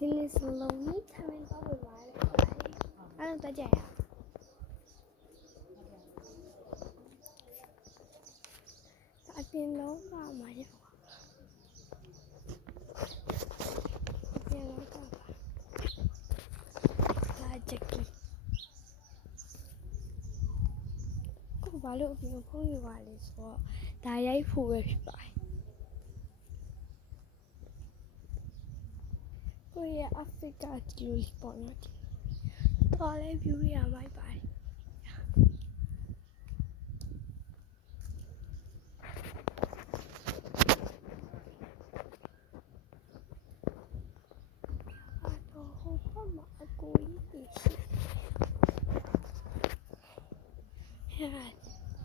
ဒီနေ့စလုံးနဲ့ထိုင်တော့ဝယ်ပါတယ်အဲ့တော့ကြရအပြင်လုံးကမှာရပါအပြင်လုံးကလာချက်ကီကိုဘာလို့အပြင်ဖုန်းယူပါလဲဆိုတော့ဒါရိုက်ဖို့ပဲဖြစ်ပါတယ်ကိုရအာဖရိကဂျူလီပေါ်နော်တော်လဲ view ရမိုက်ပါတယ်အကူကြီး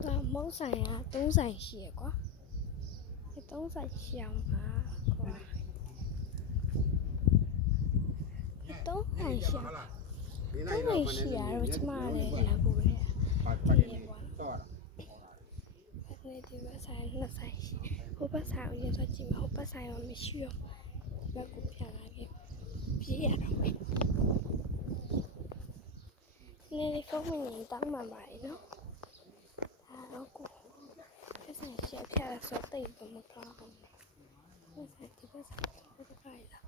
ဟာမုံဆိုင်က3ဆိုင်ရှိရကွာဒီ3ဆိုင်ရှိအောင်ပါကွာဒီ3ဆိုင်ရှိအောင်3ဆိုင်ရှိရတော့ကျမလည်းလာဖို့ပဲဒီကွာဒီဘက်ဆိုင်2ဆိုင်ရှိဟိုဘက်ဆိုင်ကိုရတော့ကြည့်မဟိုဘက်ဆိုင်တော့မရှိတော့ဒီဘက်ကိုပြန်လာခဲ့ပြေးရတော့ပဲနေလေးဖုန်းမနေတောင်းမှပါတယ်နော်ဒါတော့ကိုဆက်ဆံရှက်ဖြတ်ဆိုတိတ်တော့မကောင်းဘူးဆက်ဒီဘက်ဆိုင်ကိုခိုင်းလာ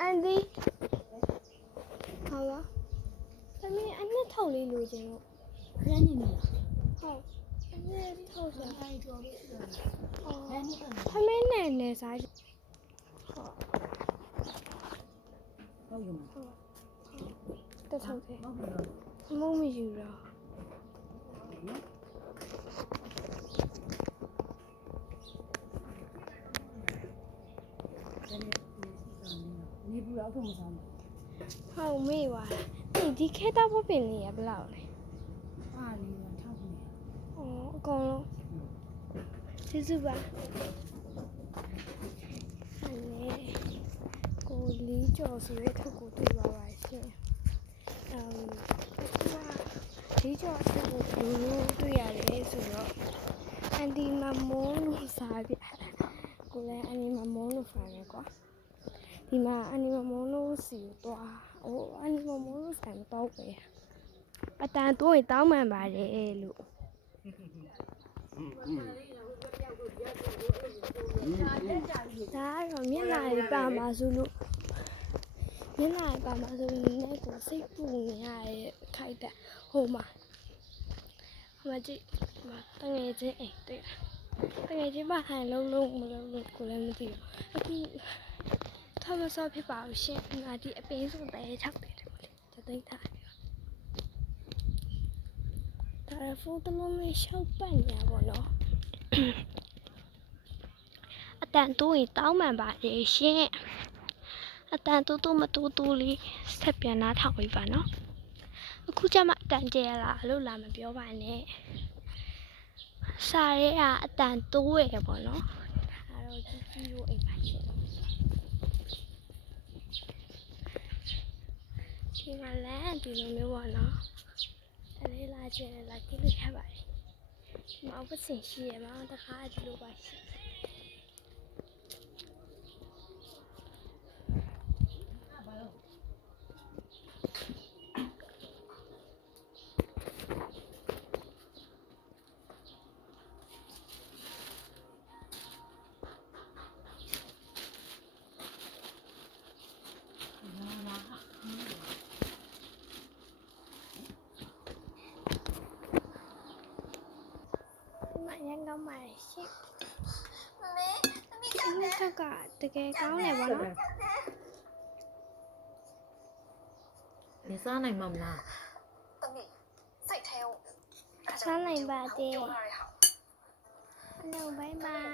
အန်ဒီဟာလာသမီးအနှစ်ထောက်လေးလိုချင်လို့ခရမ်းနေမလားဟုတ်အနှစ်ထောက်စားတိုင်းကြော်လို့ရှိတယ်အော်သမီးနဲ့စားဟုတ်ယူမှာတက်ထောက်တယ်မုံမယူတော့နေဘူးတော့မဆောင်ဟုတ်မေးပါဒီခဲတော့ပပင်လေးရဘလောက်လဲအားလေးတော့ထောက်နေအော်အကောင်လုံးကျေးဇူးပါကိုလီကျော်ဆိုတဲ့ထုပ်ကိုတွေ့ပါပါရှင်လီကျော်အထုပ်ကိုဘယ်လိုတွေ့ရလဲဆိုတော့အန်ဒီမမုန်းလို့စားပြကိုလည်းအန်ဒီမမုန်းလို့စားရကွာဒီမှာအန်ဒီမမုန်းလို့စီသွားဟိုအန်ဒီမမုန်းလို့ဆိုင်တော့ပဲအတန်တိုးရင်တောင်းမှန်ပါတယ်လို့ဒါတော့မျက်နှာလေးပါမှာဆိုလို့မျက်နှာပါမှာဆိုရင်လည်းကိုစိတ်ပူနေရတဲ့ခိုက်တဲ့ဟိုမှာကြည့်တငယ်ချင်းအိမ်တွေ့တငယ်ချင်းပါထိုင်လုံးလုံးမလုံးလို့ကိုလည်းမသိဘူးအခုထမဆော့ဖြစ်ပါဘူးရှင်ငါဒီအပင်းစုံတဲ6တယ်တသိန်းထားဒါဖုန်းတလုံးလေးရှောက်ပတ်ညာပေါ့နော်အတန်တိုးရင်တောင်းမှန်ပါတယ်ရှင်အတန်တိုးတိုးမတိုးတိုးလေးဆက်ပြန်နားထောင်ပေးပါနော်အခုကျမှအတန်ကျဲလားလို့လာမပြောပါနဲ့စားရဲကအတန်တိုးရပေါ့နော်ဒါတော့ကြီးလို့အိမ်ပါရှင်ဒီမှာလည်းဒီလိုမျိုးပေါ့နော်အလေးလာကျဲလာကြည့်လို့ရပါတယ်ဒီမှာပတ်စင်ရှိရမှာတခါဒီလိုပါရှင်ရန်ကောင်းပါရှင်မမေသမီးကတကယ်ကောင်းတယ်ဗောနော်နေစားနိုင်မှာမလားသမီးစိတ်ထဲကိုစားနိုင်ပါသေးအလုံးဘိုင်ဘိုင်